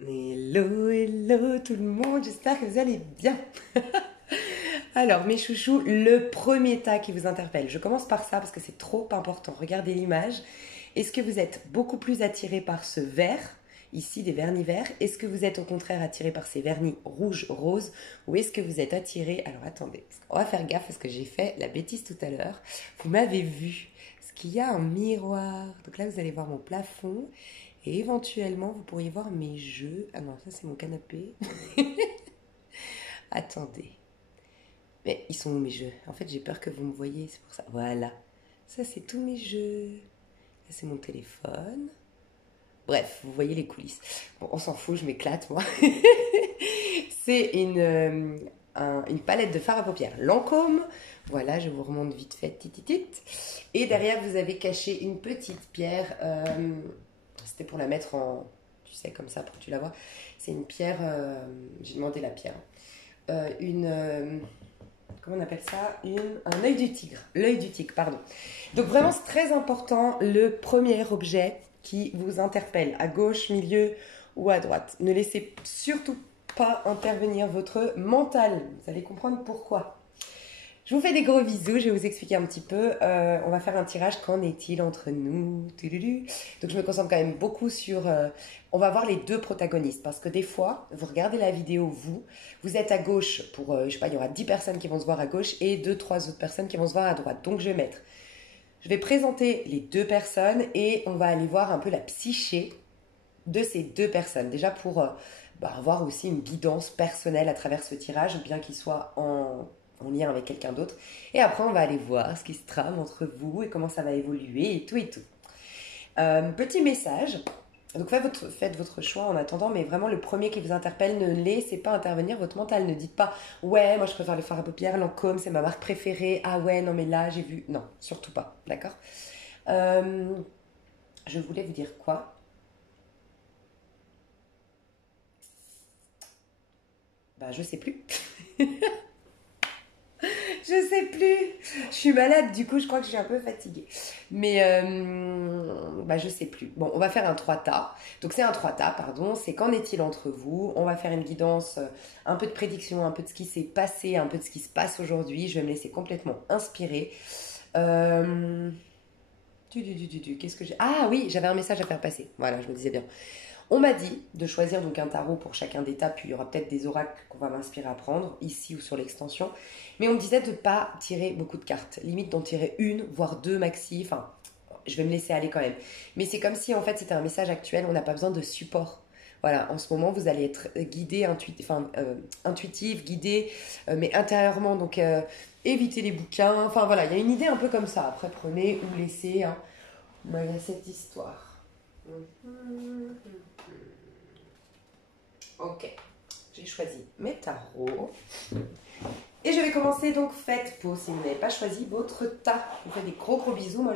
Hello, hello tout le monde, j'espère que vous allez bien. Alors mes chouchous, le premier tas qui vous interpelle, je commence par ça parce que c'est trop important. Regardez l'image. Est-ce que vous êtes beaucoup plus attiré par ce vert, ici des vernis verts? Est-ce que vous êtes au contraire attiré par ces vernis rouges, roses? Ou est-ce que vous êtes attiré... Alors attendez, on va faire gaffe parce que j'ai fait la bêtise tout à l'heure. Vous m'avez vu, parce qu'il y a un miroir. Donc là vous allez voir mon plafond. Et éventuellement, vous pourriez voir mes jeux. Ah non, ça c'est mon canapé. Attendez. Mais ils sont où mes jeux? En fait, j'ai peur que vous me voyez, c'est pour ça. Voilà. Ça c'est tous mes jeux. Ça c'est mon téléphone. Bref, vous voyez les coulisses. Bon, on s'en fout, je m'éclate moi. C'est une palette de fard à paupières Lancôme. Voilà, je vous remonte vite fait, tititit. Et derrière, vous avez caché une petite pierre. C'était pour la mettre en, tu sais, comme ça, pour que tu la vois. C'est une pierre, j'ai demandé la pierre. Comment on appelle ça? Un œil du tigre. L'œil du tigre, pardon. Donc vraiment, c'est très important, le premier objet qui vous interpelle, à gauche, milieu ou à droite. Ne laissez surtout pas intervenir votre mental. Vous allez comprendre pourquoi. Je vous fais des gros bisous, je vais vous expliquer un petit peu. On va faire un tirage, qu'en est-il entre nous? Donc je me concentre quand même beaucoup sur... on va voir les deux protagonistes, parce que des fois, vous regardez la vidéo, vous êtes à gauche pour, je sais pas, il y aura 10 personnes qui vont se voir à gauche et 2-3 autres personnes qui vont se voir à droite. Donc je vais présenter les deux personnes et on va aller voir un peu la psyché de ces deux personnes. Déjà pour avoir aussi une guidance personnelle à travers ce tirage, bien qu'il soit en lien avec quelqu'un d'autre. Et après, on va aller voir ce qui se trame entre vous et comment ça va évoluer et tout et tout. Petit message. Donc faites votre choix en attendant, mais vraiment le premier qui vous interpelle, ne laissez pas intervenir votre mental. Ne dites pas ouais, moi je préfère le fard à paupières Lancôme, c'est ma marque préférée. Ah ouais, non mais là j'ai vu. Non, surtout pas, d'accord. Je voulais vous dire quoi? Bah je sais plus. Je sais plus. Je suis malade, du coup, je crois que je suis un peu fatiguée. Mais, je sais plus. Bon, on va faire un 3 tas. Donc, c'est un 3 tas, pardon. C'est qu'en est-il entre vous? On va faire une guidance, un peu de prédiction, un peu de ce qui s'est passé, un peu de ce qui se passe aujourd'hui. Je vais me laisser complètement inspirer. Qu'est-ce que j'ai... Ah oui, j'avais un message à faire passer. Voilà, je me disais bien. On m'a dit de choisir donc un tarot pour chacun des tas, puis il y aura peut-être des oracles qu'on va m'inspirer à prendre, ici ou sur l'extension. Mais on me disait de ne pas tirer beaucoup de cartes, limite d'en tirer une, voire deux maxi, enfin, je vais me laisser aller quand même. Mais c'est comme si en fait c'était un message actuel, on n'a pas besoin de support. Voilà, en ce moment vous allez être guidé, intuitif, guidé, mais intérieurement, donc évitez les bouquins, enfin voilà, il y a une idée un peu comme ça. Après prenez ou laissez, hein. Moi, il y a cette histoire. Ok, j'ai choisi mes tarots. Et je vais commencer donc, faites pause si vous n'avez pas choisi votre tas. Je vous fais des gros bisous. Moi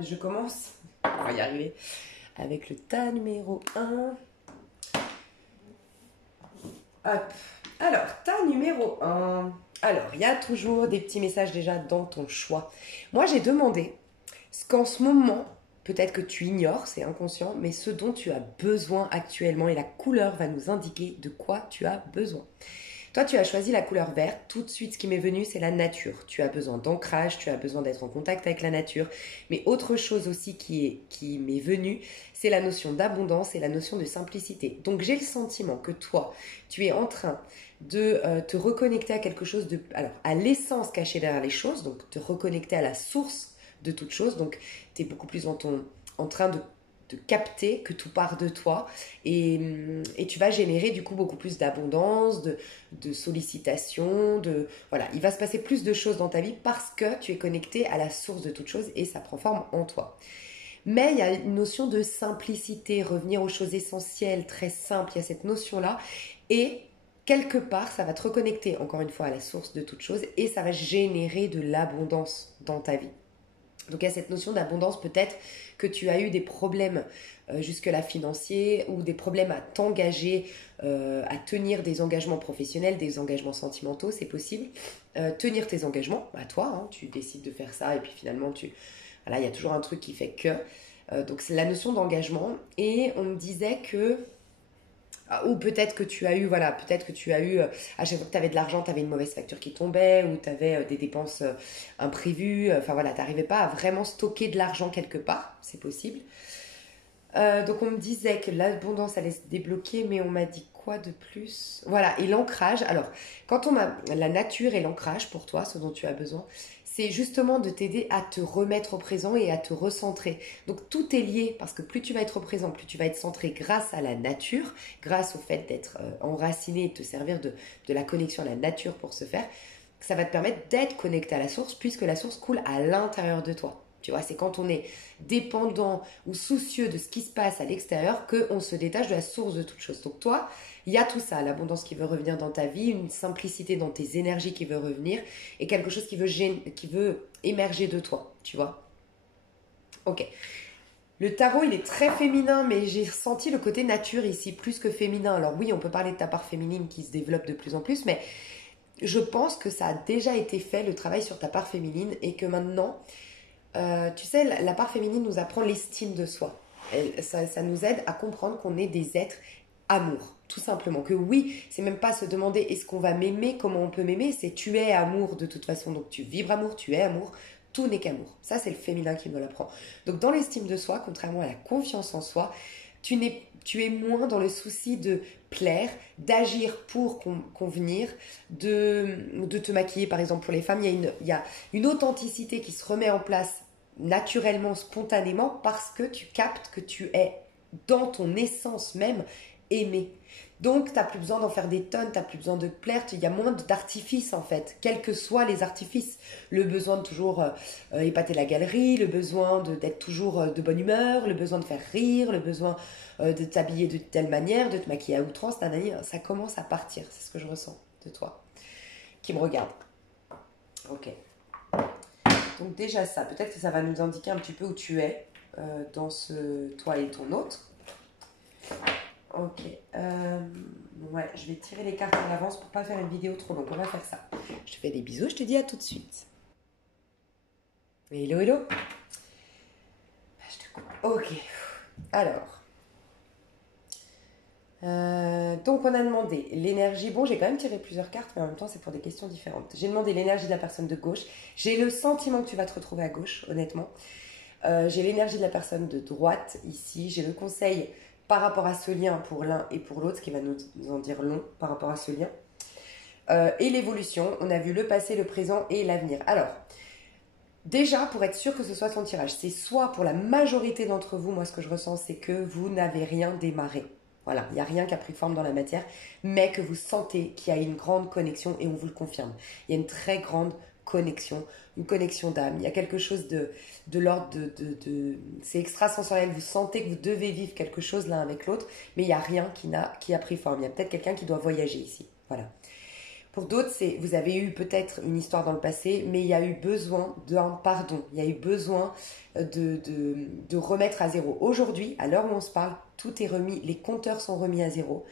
je commence, on va y arriver, avec le tas numéro 1. Hop. Alors, tas numéro 1. Alors, il y a toujours des petits messages déjà dans ton choix. Moi j'ai demandé ce qu'en ce moment, peut-être que tu ignores, c'est inconscient, mais ce dont tu as besoin actuellement, et la couleur va nous indiquer de quoi tu as besoin. Toi, tu as choisi la couleur verte. Tout de suite, ce qui m'est venu, c'est la nature. Tu as besoin d'ancrage, tu as besoin d'être en contact avec la nature. Mais autre chose aussi qui m'est venue, c'est la notion d'abondance et la notion de simplicité. Donc, j'ai le sentiment que toi, tu es en train de te reconnecter à quelque chose de... Alors, à l'essence cachée derrière les choses, donc te reconnecter à la source de toute chose. Donc, tu es beaucoup plus en train de capter que tout part de toi et tu vas générer du coup beaucoup plus d'abondance, de sollicitation, voilà, il va se passer plus de choses dans ta vie parce que tu es connecté à la source de toute chose et ça prend forme en toi. Mais il y a une notion de simplicité, revenir aux choses essentielles, très simples, il y a cette notion-là et quelque part ça va te reconnecter encore une fois à la source de toute chose et ça va générer de l'abondance dans ta vie. Donc il y a cette notion d'abondance, peut-être que tu as eu des problèmes jusque-là financiers ou des problèmes à t'engager, à tenir des engagements professionnels, des engagements sentimentaux, c'est possible. Tenir tes engagements, à toi, hein, tu décides de faire ça et puis finalement, voilà, il y a toujours un truc qui fait que... donc c'est la notion d'engagement et on me disait que Ou peut-être que tu as eu, voilà, peut-être que tu as eu, à chaque fois que tu avais de l'argent, tu avais une mauvaise facture qui tombait, ou tu avais des dépenses imprévues. Enfin voilà, tu n'arrivais pas à vraiment stocker de l'argent quelque part, c'est possible. Donc on me disait que l'abondance allait se débloquer, mais on m'a dit quoi de plus? Voilà, et l'ancrage. Alors, quand on a la nature et l'ancrage pour toi, ce dont tu as besoin, c'est justement de t'aider à te remettre au présent et à te recentrer. Donc tout est lié parce que plus tu vas être au présent, plus tu vas être centré grâce à la nature, grâce au fait d'être enraciné et de te servir de la connexion à la nature pour ce faire. Ça va te permettre d'être connecté à la source puisque la source coule à l'intérieur de toi. Tu vois, c'est quand on est dépendant ou soucieux de ce qui se passe à l'extérieur qu'on se détache de la source de toute chose. Donc toi, il y a tout ça, l'abondance qui veut revenir dans ta vie, une simplicité dans tes énergies qui veut revenir et quelque chose qui veut émerger de toi, tu vois. Ok. Le tarot, il est très féminin, mais j'ai ressenti le côté nature ici, plus que féminin. Alors oui, on peut parler de ta part féminine qui se développe de plus en plus, mais je pense que ça a déjà été fait, le travail sur ta part féminine, et que maintenant, tu sais, la part féminine nous apprend l'estime de soi. Ça nous aide à comprendre qu'on est des êtres amour, tout simplement. Que oui, c'est même pas se demander est-ce qu'on va m'aimer, comment on peut m'aimer, c'est tu es amour de toute façon. Donc tu vibres amour, tu es amour, tout n'est qu'amour. Ça, c'est le féminin qui me l'apprend. Donc dans l'estime de soi, contrairement à la confiance en soi, tu es moins dans le souci de plaire, d'agir pour convenir, de te maquiller par exemple pour les femmes. Il y a une authenticité qui se remet en place naturellement, spontanément, parce que tu captes que tu es dans ton essence même aimé. Donc, tu n'as plus besoin d'en faire des tonnes, tu n'as plus besoin de plaire, il y a moins d'artifices en fait, quels que soient les artifices. Le besoin de toujours épater la galerie, le besoin d'être toujours de bonne humeur, le besoin de faire rire, le besoin de t'habiller de telle manière, de te maquiller à outrance, ça commence à partir, c'est ce que je ressens de toi, qui me regarde. Ok. Donc déjà ça, peut-être que ça va nous indiquer un petit peu où tu es dans ce toi et ton autre. Ok. Ouais, je vais tirer les cartes en avance pour pas faire une vidéo trop longue. On va faire ça. Je te fais des bisous, je te dis à tout de suite. Hello, hello. Je te coupe. Ok. Alors. Donc on a demandé l'énergie. Bon, j'ai quand même tiré plusieurs cartes, mais en même temps c'est pour des questions différentes. J'ai demandé l'énergie de la personne de gauche. J'ai le sentiment que tu vas te retrouver à gauche, honnêtement. J'ai l'énergie de la personne de droite ici. J'ai le conseil par rapport à ce lien pour l'un et pour l'autre, ce qui va nous en dire long par rapport à ce lien. Et l'évolution, on a vu le passé, le présent et l'avenir. Alors, déjà, pour être sûr que ce soit son tirage, c'est soit pour la majorité d'entre vous, moi ce que je ressens, c'est que vous n'avez rien démarré. Voilà, il n'y a rien qui a pris forme dans la matière, mais que vous sentez qu'il y a une grande connexion et on vous le confirme. Il y a une très grande connexion, une connexion d'âme. Il y a quelque chose de l'ordre c'est extrasensoriel. Vous sentez que vous devez vivre quelque chose l'un avec l'autre, mais il n'y a rien qui a pris forme. Il y a peut-être quelqu'un qui doit voyager ici. Voilà. Pour d'autres, vous avez eu peut-être une histoire dans le passé, mais il y a eu besoin d'un pardon. Il y a eu besoin de remettre à zéro. Aujourd'hui, à l'heure où on se parle, tout est remis, les compteurs sont remis à zéro.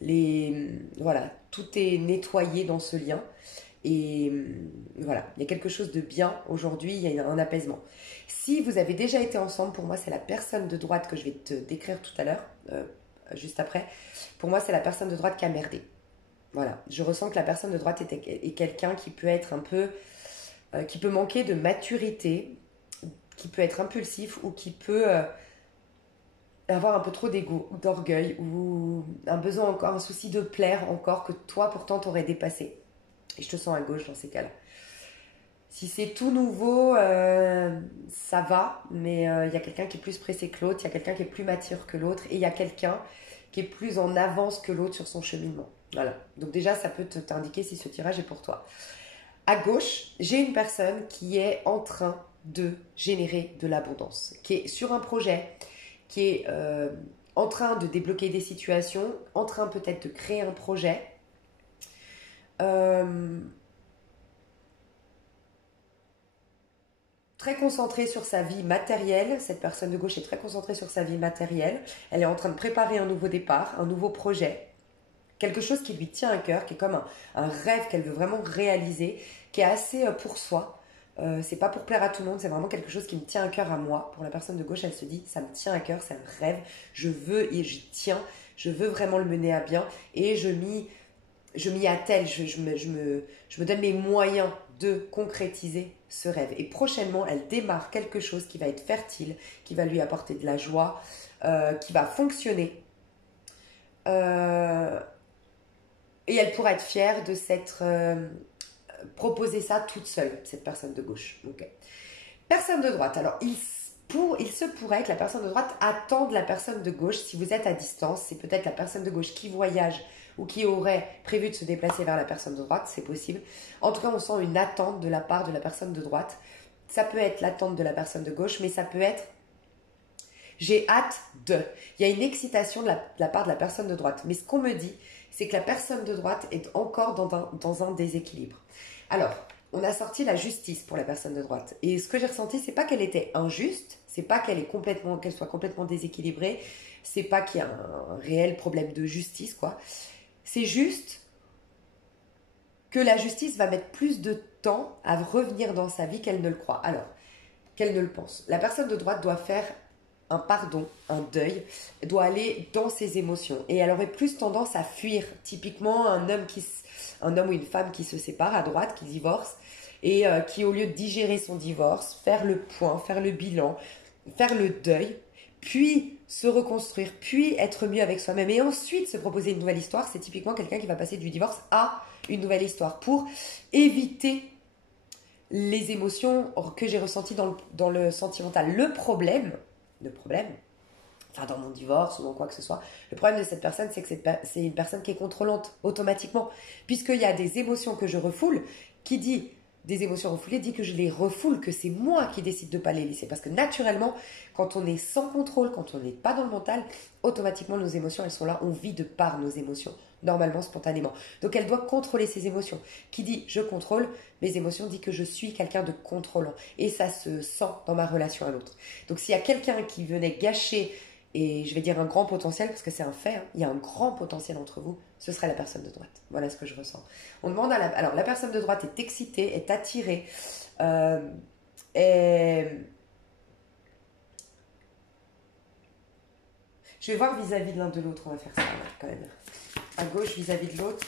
Voilà, tout est nettoyé dans ce lien. Et voilà, il y a quelque chose de bien aujourd'hui, il y a un apaisement. Si vous avez déjà été ensemble, pour moi, c'est la personne de droite que je vais te décrire tout à l'heure, juste après. Pour moi, c'est la personne de droite qui a merdé. Voilà, je ressens que la personne de droite est quelqu'un qui peut être un peu, qui peut manquer de maturité, qui peut être impulsif ou qui peut avoir un peu trop d'ego, d'orgueil ou un besoin encore, un souci de plaire encore que toi pourtant t'aurais dépassé. Et je te sens à gauche dans ces cas-là. Si c'est tout nouveau, ça va, mais il y a quelqu'un qui est plus pressé que l'autre, il y a quelqu'un qui est plus mature que l'autre et il y a quelqu'un qui est plus en avance que l'autre sur son cheminement. Voilà. Donc déjà, ça peut t'indiquer si ce tirage est pour toi. À gauche, j'ai une personne qui est en train de générer de l'abondance, qui est sur un projet, qui est en train de débloquer des situations, en train peut-être de créer un projet. Très concentrée sur sa vie matérielle. Cette personne de gauche est très concentrée sur sa vie matérielle. Elle est en train de préparer un nouveau départ, un nouveau projet. Quelque chose qui lui tient à cœur, qui est comme un rêve qu'elle veut vraiment réaliser, qui est assez pour soi. C'est pas pour plaire à tout le monde, c'est vraiment quelque chose qui me tient à cœur à moi. Pour la personne de gauche, elle se dit, ça me tient à cœur, c'est un rêve, je veux et je tiens, je veux vraiment le mener à bien et je m'y attelle, je me donne les moyens de concrétiser ce rêve. Et prochainement, elle démarre quelque chose qui va être fertile, qui va lui apporter de la joie, qui va fonctionner. Et elle pourra être fière de s'être proposé ça toute seule, cette personne de gauche. Okay. Personne de droite. Alors, il se pourrait que la personne de droite attende la personne de gauche. Si vous êtes à distance, c'est peut-être la personne de gauche qui voyage ou qui aurait prévu de se déplacer vers la personne de droite, c'est possible. En tout cas, on sent une attente de la part de la personne de droite. Ça peut être l'attente de la personne de gauche, mais ça peut être j'ai hâte de. Il y a une excitation de la part de la personne de droite. Mais ce qu'on me dit, c'est que la personne de droite est encore dans un déséquilibre. Alors, on a sorti la justice pour la personne de droite. Et ce que j'ai ressenti, c'est pas qu'elle était injuste, c'est pas qu'elle soit complètement déséquilibrée, c'est pas qu'il y a un réel problème de justice, quoi. C'est juste que la justice va mettre plus de temps à revenir dans sa vie qu'elle ne le croit. Alors, qu'elle ne le pense. La personne de droite doit faire un pardon, un deuil, doit aller dans ses émotions. Et elle aurait plus tendance à fuir. Typiquement, un homme ou une femme qui se sépare à droite, qui divorce, et qui, au lieu de digérer son divorce, faire le point, faire le bilan, faire le deuil, puis se reconstruire, puis être mieux avec soi-même, et ensuite se proposer une nouvelle histoire, c'est typiquement quelqu'un qui va passer du divorce à une nouvelle histoire pour éviter les émotions que j'ai ressenties dans le sentimental. Le problème, enfin dans mon divorce ou dans quoi que ce soit, le problème de cette personne, c'est que c'est une personne qui est contrôlante automatiquement, puisqu'il y a des émotions que je refoule, qui dit des émotions refoulées, dit que je les refoule, que c'est moi qui décide de ne pas les laisser, parce que naturellement, quand on est sans contrôle, quand on n'est pas dans le mental, automatiquement nos émotions, elles sont là, on vit de par nos émotions, normalement, spontanément. Donc elle doit contrôler ses émotions. Qui dit je contrôle mes émotions dit que je suis quelqu'un de contrôlant. Et ça se sent dans ma relation à l'autre. Donc s'il y a quelqu'un qui venait gâcher, et je vais dire un grand potentiel, parce que c'est un fait, hein, il y a un grand potentiel entre vous, ce serait la personne de droite. Voilà ce que je ressens. On demande alors la personne de droite est excitée, est attirée, est... Je vais voir vis-à-vis de l'un de l'autre, on va faire ça quand même. À gauche vis-à-vis de l'autre.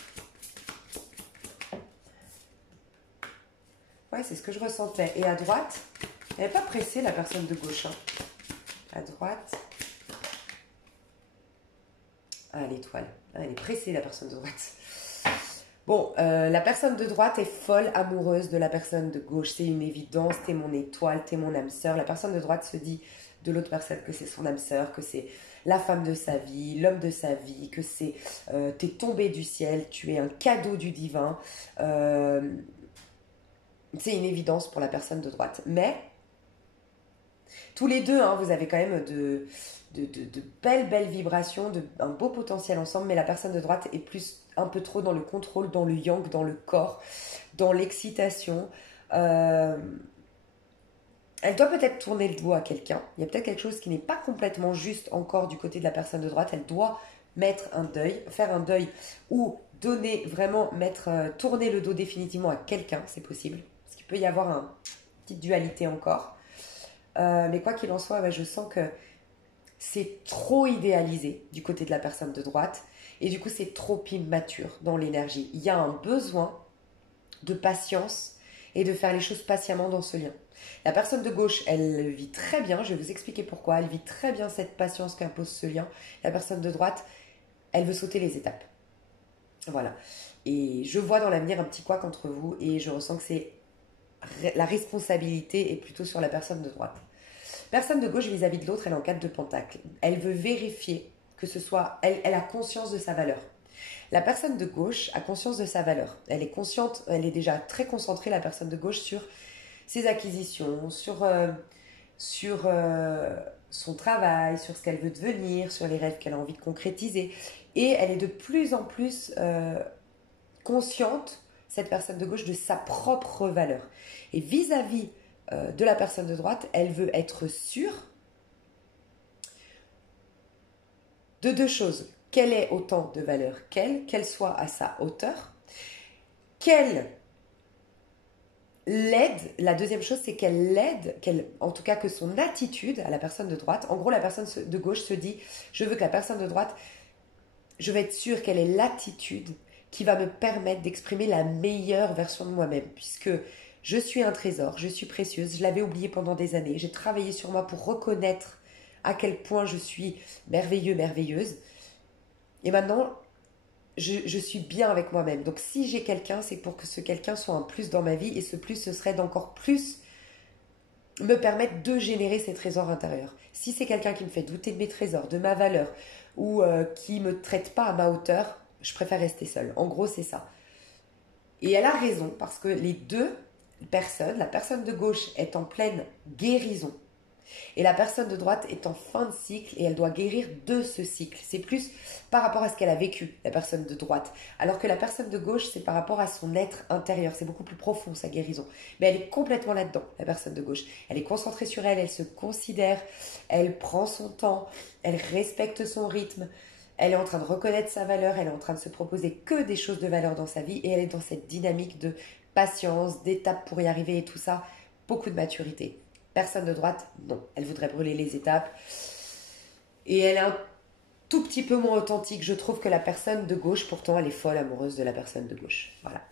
Ouais, c'est ce que je ressentais. Et à droite, elle n'est pas pressée, la personne de gauche. Hein. À droite. Ah, l'étoile. Ah, elle est pressée, la personne de droite. Bon, la personne de droite est folle amoureuse de la personne de gauche. C'est une évidence. T'es mon étoile, t'es mon âme sœur. La personne de droite se dit de l'autre personne que c'est son âme sœur, que c'est la femme de sa vie, l'homme de sa vie, que c'est t'es tombé du ciel, tu es un cadeau du divin. C'est une évidence pour la personne de droite. Mais, tous les deux, hein, vous avez quand même de belles vibrations, un beau potentiel ensemble, mais la personne de droite est plus un peu trop dans le contrôle, dans le yang, dans le corps, dans l'excitation. Elle doit peut-être tourner le dos à quelqu'un. Il y a peut-être quelque chose qui n'est pas complètement juste encore du côté de la personne de droite. Elle doit mettre un deuil, faire un deuil ou donner, vraiment tourner le dos définitivement à quelqu'un, c'est possible. Parce qu'il peut y avoir une petite dualité encore. Mais quoi qu'il en soit, je sens que c'est trop idéalisé du côté de la personne de droite. Et du coup, c'est trop immature dans l'énergie. Il y a un besoin de patience et de faire les choses patiemment dans ce lien. La personne de gauche, elle vit très bien. Je vais vous expliquer pourquoi. Elle vit très bien cette patience qu'impose ce lien. La personne de droite, elle veut sauter les étapes. Voilà. Et je vois dans l'avenir un petit couac entre vous et je ressens que la responsabilité est plutôt sur la personne de droite. Personne de gauche vis-à-vis de l'autre, elle est en 4 de pentacle. Elle veut vérifier que ce soit... Elle a conscience de sa valeur. La personne de gauche a conscience de sa valeur. Elle est consciente, elle est déjà très concentrée, la personne de gauche, sur ses acquisitions, sur son travail, sur ce qu'elle veut devenir, sur les rêves qu'elle a envie de concrétiser. Et elle est de plus en plus consciente, cette personne de gauche, de sa propre valeur. Et vis-à-vis de la personne de droite, elle veut être sûre de 2 choses. Qu'elle ait autant de valeur qu'elle soit à sa hauteur, qu'elle l'aide. La deuxième chose, c'est qu'elle l'aide, en tout cas que son attitude à la personne de droite, en gros la personne de gauche se dit, je veux que la personne de droite je vais être sûre quelle est l'attitude qui va me permettre d'exprimer la meilleure version de moi-même, puisque je suis un trésor, je suis précieuse, je l'avais oublié pendant des années, j'ai travaillé sur moi pour reconnaître à quel point je suis merveilleux, merveilleuse, et maintenant, je suis bien avec moi-même. Donc si j'ai quelqu'un, c'est pour que ce quelqu'un soit un plus dans ma vie, et ce plus, ce serait d'encore plus me permettre de générer ces trésors intérieurs. Si c'est quelqu'un qui me fait douter de mes trésors, de ma valeur, ou qui me traite pas à ma hauteur, je préfère rester seule. En gros, c'est ça. Et elle a raison, parce que les deux personnes, la personne de gauche est en pleine guérison, et la personne de droite est en fin de cycle et elle doit guérir de ce cycle. C'est plus par rapport à ce qu'elle a vécu, la personne de droite. Alors que la personne de gauche, c'est par rapport à son être intérieur. C'est beaucoup plus profond, sa guérison. Mais elle est complètement là-dedans, la personne de gauche. Elle est concentrée sur elle, elle se considère, elle prend son temps, elle respecte son rythme. Elle est en train de reconnaître sa valeur, elle est en train de se proposer que des choses de valeur dans sa vie et elle est dans cette dynamique de patience, d'étapes pour y arriver et tout ça. Beaucoup de maturité. Personne de droite, non. Elle voudrait brûler les étapes. Et elle est un tout petit peu moins authentique, je trouve, que la personne de gauche. Pourtant, elle est folle amoureuse de la personne de gauche. Voilà.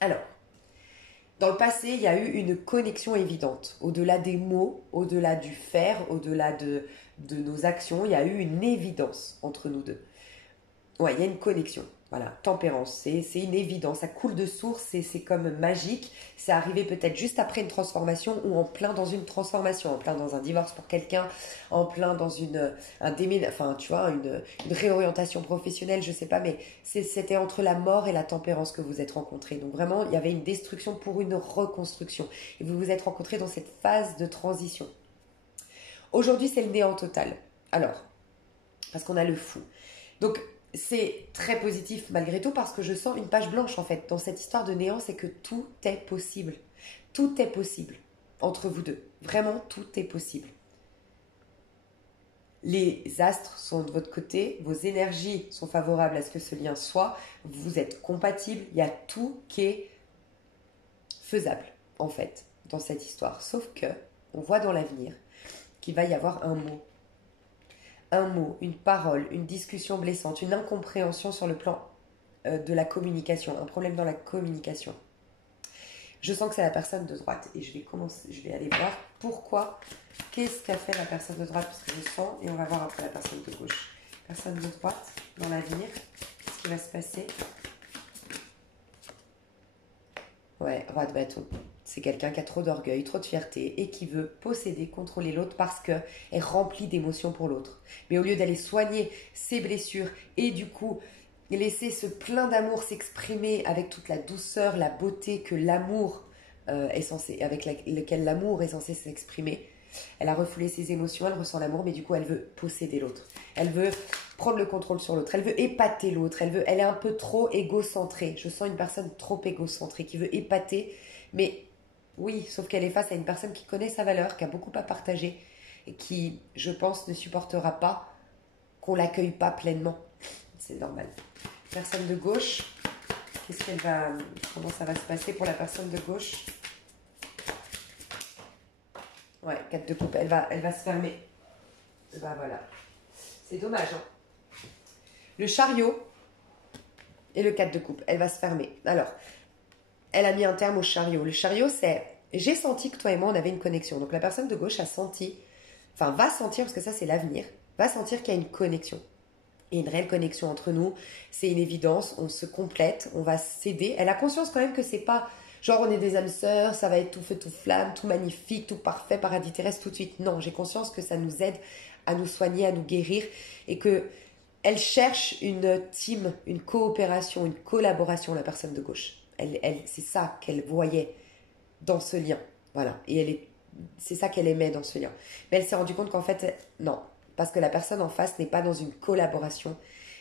Alors, dans le passé, il y a eu une connexion évidente. Au-delà des mots, au-delà du faire, au-delà de nos actions, il y a eu une évidence entre nous deux. Ouais, il y a une connexion. Voilà, tempérance, c'est une évidence, ça coule de source, c'est comme magique. C'est arrivé peut-être juste après une transformation ou en plein dans une transformation, en plein dans un divorce pour quelqu'un, en plein dans enfin, tu vois, une réorientation professionnelle, je sais pas, mais c'était entre la mort et la tempérance que vous êtes rencontrés. Donc vraiment, il y avait une destruction pour une reconstruction. Et vous vous êtes rencontrés dans cette phase de transition. Aujourd'hui, c'est le néant total. Alors, parce qu'on a le fou. Donc, c'est très positif malgré tout parce que je sens une page blanche en fait dans cette histoire de néant, c'est que tout est possible. Tout est possible entre vous deux. Vraiment, tout est possible. Les astres sont de votre côté, vos énergies sont favorables à ce que ce lien soit, vous êtes compatibles, il y a tout qui est faisable en fait dans cette histoire. Sauf que on voit dans l'avenir qu'il va y avoir un mot, une parole, une discussion blessante, une incompréhension sur le plan de la communication, un problème dans la communication. Je sens que c'est la personne de droite et je vais aller voir pourquoi, qu'est-ce qu'a fait la personne de droite, parce que je sens, et on va voir après la personne de gauche. Personne de droite, dans l'avenir, qu'est-ce qui va se passer? Ouais, roi de bâton. C'est quelqu'un qui a trop d'orgueil, trop de fierté et qui veut posséder, contrôler l'autre parce qu'elle est remplie d'émotions pour l'autre. Mais au lieu d'aller soigner ses blessures et du coup laisser ce plein d'amour s'exprimer avec toute la douceur, la beauté que l'amour avec lequel l'amour est censé s'exprimer, elle a refoulé ses émotions, elle ressent l'amour, mais du coup elle veut posséder l'autre. Elle veut prendre le contrôle sur l'autre, elle veut épater l'autre, elle est un peu trop égocentrée. Je sens une personne trop égocentrée qui veut épater, mais oui, sauf qu'elle est face à une personne qui connaît sa valeur, qui a beaucoup à partager et qui, je pense, ne supportera pas qu'on l'accueille pas pleinement. C'est normal. Personne de gauche, comment ça va se passer pour la personne de gauche? Ouais, 4 de coupe, elle va se fermer. Bah voilà. C'est dommage, hein. Le chariot et le 4 de coupe, elle va se fermer. Alors, elle a mis un terme au chariot. Le chariot, c'est... J'ai senti que toi et moi, on avait une connexion. Donc la personne de gauche a senti, enfin va sentir, parce que ça c'est l'avenir, va sentir qu'il y a une connexion. Et une réelle connexion entre nous. C'est une évidence, on se complète, on va s'aider. Elle a conscience quand même que c'est pas... Genre on est des âmes sœurs, ça va être tout feu, tout flamme, tout magnifique, tout parfait, paradis terrestre tout de suite. Non, j'ai conscience que ça nous aide à nous soigner, à nous guérir. Et que elle cherche une team, une coopération, une collaboration, la personne de gauche. C'est ça qu'elle voyait dans ce lien. Voilà. Et c'est ça qu'elle aimait dans ce lien. Mais elle s'est rendue compte qu'en fait, non. Parce que la personne en face n'est pas dans une collaboration.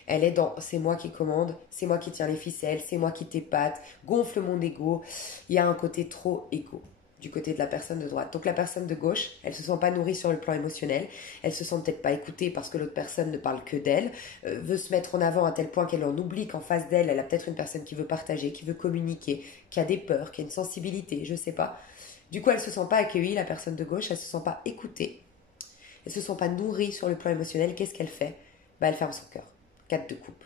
Elle est dans c'est moi qui commande, c'est moi qui tiens les ficelles, c'est moi qui t'épate, gonfle mon ego. Il y a un côté trop égo du côté de la personne de droite. Donc la personne de gauche, elle se sent pas nourrie sur le plan émotionnel, elle se sent peut-être pas écoutée parce que l'autre personne ne parle que d'elle, veut se mettre en avant à tel point qu'elle en oublie qu'en face d'elle, elle a peut-être une personne qui veut partager, qui veut communiquer, qui a des peurs, qui a une sensibilité, je sais pas. Du coup, elle se sent pas accueillie, la personne de gauche, elle se sent pas écoutée, elle se sent pas nourrie sur le plan émotionnel. Qu'est-ce qu'elle fait? Elle ferme son cœur. 4 de coupe.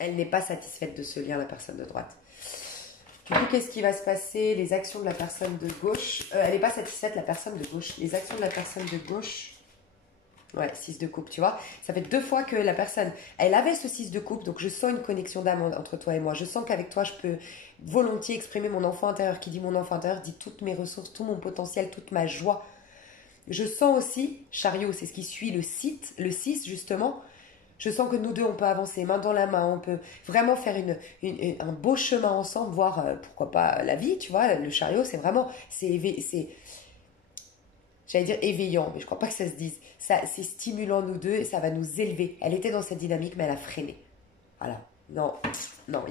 Elle n'est pas satisfaite de ce lien, la personne de droite. Du coup, qu'est-ce qui va se passer? Les actions de la personne de gauche. Elle n'est pas satisfaite, la personne de gauche. Les actions de la personne de gauche. Ouais, 6 de coupe, tu vois. Ça fait 2 fois que la personne, elle avait ce 6 de coupe, donc je sens une connexion d'âme entre toi et moi. Je sens qu'avec toi, je peux volontiers exprimer mon enfant intérieur. Qui dit mon enfant intérieur, dit toutes mes ressources, tout mon potentiel, toute ma joie. Je sens aussi, chariot, c'est ce qui suit le 6 justement. Je sens que nous deux, on peut avancer main dans la main, on peut vraiment faire un beau chemin ensemble, voire pourquoi pas la vie, tu vois. Le chariot, c'est vraiment, j'allais dire éveillant, mais je crois pas que ça se dise. C'est stimulant nous deux et ça va nous élever. Elle était dans cette dynamique, mais elle a freiné. Voilà. Non, non,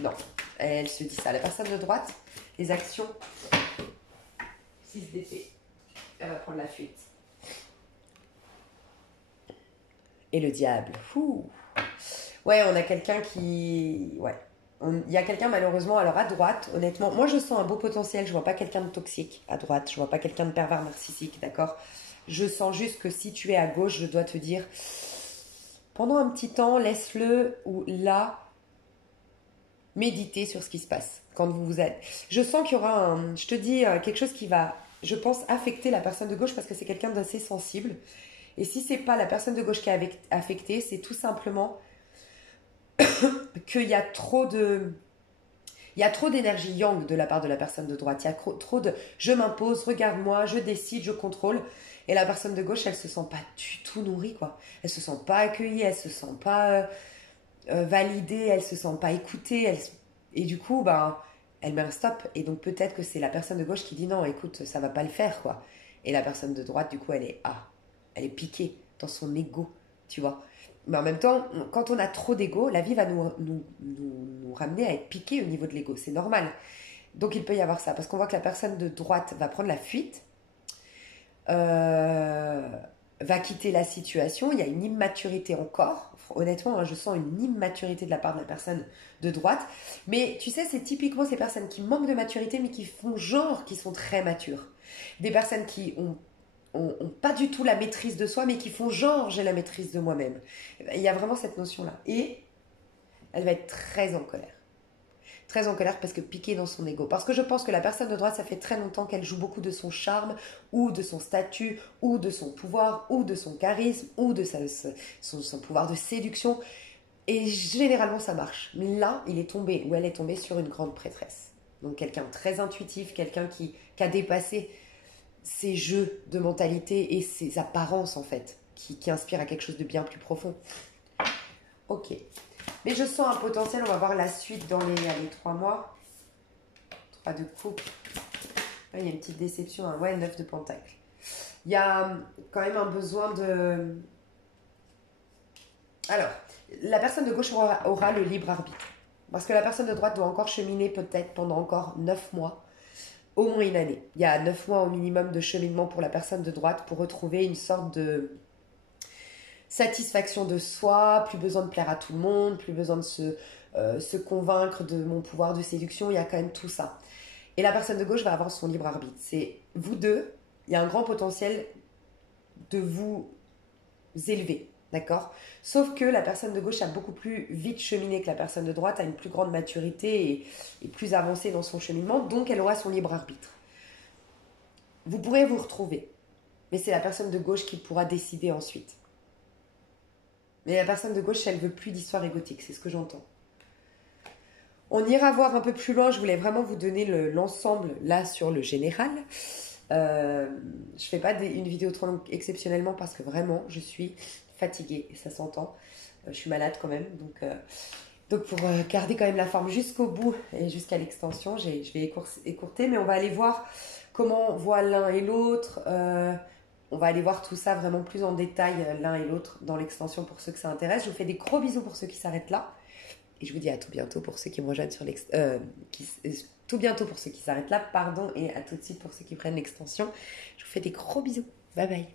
non. Elle se dit ça. La personne de droite, les actions, 6 d'épée. Elle va prendre la fuite. Et le diable. Ouh. Ouais, on a quelqu'un qui... Ouais. Il y a quelqu'un malheureusement, alors à droite, honnêtement, moi je sens un beau potentiel, je vois pas quelqu'un de toxique à droite, je vois pas quelqu'un de pervers narcissique, d'accord? Je sens juste que si tu es à gauche, je dois te dire, pendant un petit temps, laisse-le ou là, méditer sur ce qui se passe quand vous êtes. Je sens qu'il y aura je te dis, quelque chose qui va, je pense, affecter la personne de gauche parce que c'est quelqu'un d'assez sensible. Et si c'est pas la personne de gauche qui est affectée, c'est tout simplement qu'il y a trop d'énergie yang de la part de la personne de droite. Il y a trop de je m'impose, regarde-moi, je décide, je contrôle. Et la personne de gauche, elle se sent pas du tout nourrie, quoi. Elle se sent pas accueillie, elle se sent pas validée, elle se sent pas écoutée. Et du coup, ben, elle met un stop. Et donc peut-être que c'est la personne de gauche qui dit non, écoute, ça va pas le faire, quoi. Et la personne de droite, du coup, elle est piquée dans son ego, tu vois. Mais en même temps, quand on a trop d'ego, la vie va nous ramener à être piqué au niveau de l'ego. C'est normal. Donc il peut y avoir ça. Parce qu'on voit que la personne de droite va prendre la fuite, va quitter la situation. Il y a une immaturité encore. Honnêtement, hein, je sens une immaturité de la part de la personne de droite. Mais tu sais, c'est typiquement ces personnes qui manquent de maturité, mais qui font genre qui sont très matures. Des personnes qui ont pas du tout la maîtrise de soi, mais qui font genre j'ai la maîtrise de moi-même. Il y a vraiment cette notion-là. Et elle va être très en colère. Très en colère parce que piquée dans son ego. Parce que je pense que la personne de droite, ça fait très longtemps qu'elle joue beaucoup de son charme, ou de son statut, ou de son pouvoir, ou de son charisme, ou de son pouvoir de séduction. Et généralement, ça marche. Mais là, il est tombé, ou elle est tombée sur une grande prêtresse. Donc quelqu'un de très intuitif, quelqu'un qui a dépassé ses jeux de mentalité et ses apparences en fait, qui inspirent à quelque chose de bien plus profond. Ok. Mais je sens un potentiel, on va voir la suite dans les 3 mois. 3 de coupe. Il y a une petite déception, hein. Ouais, 9 de pentacle. Il y a quand même un besoin de... Alors, la personne de gauche aura le libre arbitre. Parce que la personne de droite doit encore cheminer peut-être pendant encore 9 mois. Au moins une année. Il y a 9 mois au minimum de cheminement pour la personne de droite pour retrouver une sorte de satisfaction de soi, plus besoin de plaire à tout le monde, plus besoin de se convaincre de mon pouvoir de séduction. Il y a quand même tout ça. Et la personne de gauche va avoir son libre arbitre. C'est vous deux, il y a un grand potentiel de vous élever. D'accord? Sauf que la personne de gauche a beaucoup plus vite cheminé que la personne de droite, a une plus grande maturité et plus avancée dans son cheminement, donc elle aura son libre arbitre. Vous pourrez vous retrouver, mais c'est la personne de gauche qui pourra décider ensuite. Mais la personne de gauche, elle veut plus d'histoire égotique, c'est ce que j'entends. On ira voir un peu plus loin, je voulais vraiment vous donner l'ensemble là sur le général. Je fais pas une vidéo trop longue exceptionnellement parce que vraiment je suis fatiguée et ça s'entend. Je suis malade quand même, donc pour garder quand même la forme jusqu'au bout et jusqu'à l'extension, je vais écourter, mais on va aller voir comment on voit l'un et l'autre. On va aller voir tout ça vraiment plus en détail l'un et l'autre dans l'extension pour ceux que ça intéresse. Je vous fais des gros bisous pour ceux qui s'arrêtent là. Et je vous dis à tout bientôt pour ceux qui me rejoignent sur tout bientôt pour ceux qui s'arrêtent là, pardon, et à tout de suite pour ceux qui prennent l'extension. Je vous fais des gros bisous. Bye bye.